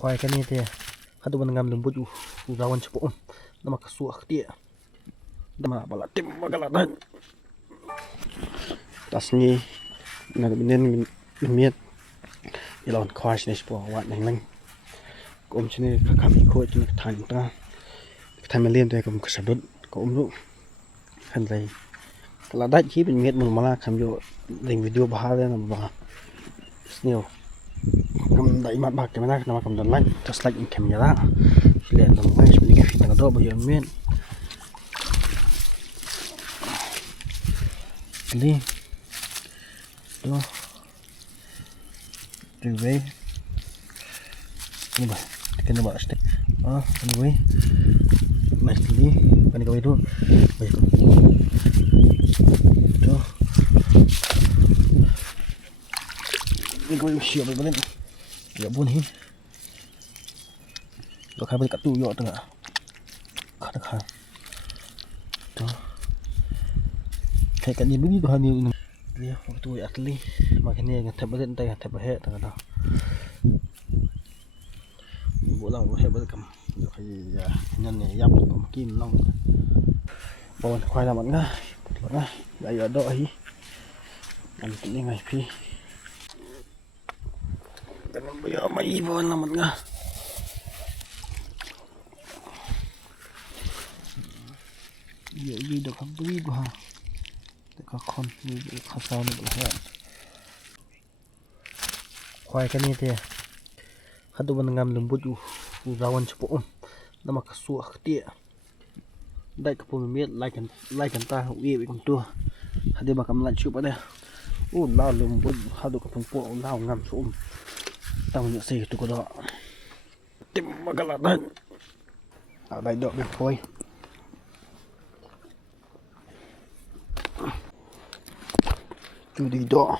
Khwai cái này thì hạt đồ ngâm lùm bút rawon chụp nó mặc sủa khtia mà bảo là tim mà cái là đấy tas ni là mình miết cái lon khwai này bỏ vặt niangleng cũng cho nên các khám khôi cho thành ta thành mình liên tới cũng sập đốt cũng lúc hành này là đại chí mình miết mình mà là khám vô đình video bahar đây là bà nhiều cầm đẩy mặt bạc cái này nó cầm đòn lạnh just like in camera liền làm ngay mình cái phim đó bây giờ miết đi đó từ về như vậy cái nó bảo anyway nice đi cái này itu baik tuh ini gue siap balik ya bun hi dohkha balik kat tu yo tengah dohkha tuh kayak kan ini tuh hamil dia waktu asli makanya ngetep balik entar ngetep balik tengah dah bulan gue balik kam được thì nhân này dập còn kim long bồn khoai là mặn nga bây giờ độ ấy ăn cũng như ngày phi bây giờ mấy bồn là mặn nga giờ gì được không biết hả để có con như vậy khó sao được hết khoai cái này thì hạt đồ ngâm lùm bút rawon chụp nó mặc sủa khtia đây các bạn biết like ta uy bị con tua hadi mà cầm lại chụp ở đây lao lùm bút hạt đồ các bộ lao ngâm xuống tao nhựa xì tụi đó tìm mà cái là đây ở đây độ được thôi chú đi đó